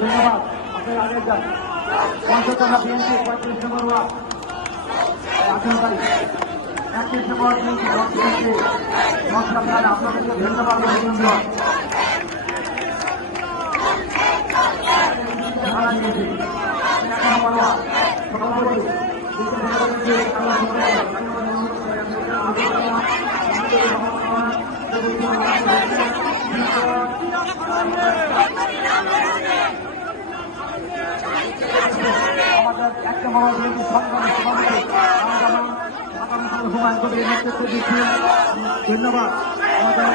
ধন্যবাদ। আপনার আগে যান পঞ্চতলা বিএনপি 35 নম্বর ওয়ার্ড আসুন ভাই 31 নম্বর বিএনপি আপনাদেরকে ধন্যবাদ অভিনন্দন। আমাদের একটা বড় হুমায়ুন কবির নেতৃত্বে দিচ্ছি। ধন্যবাদ। আমাদের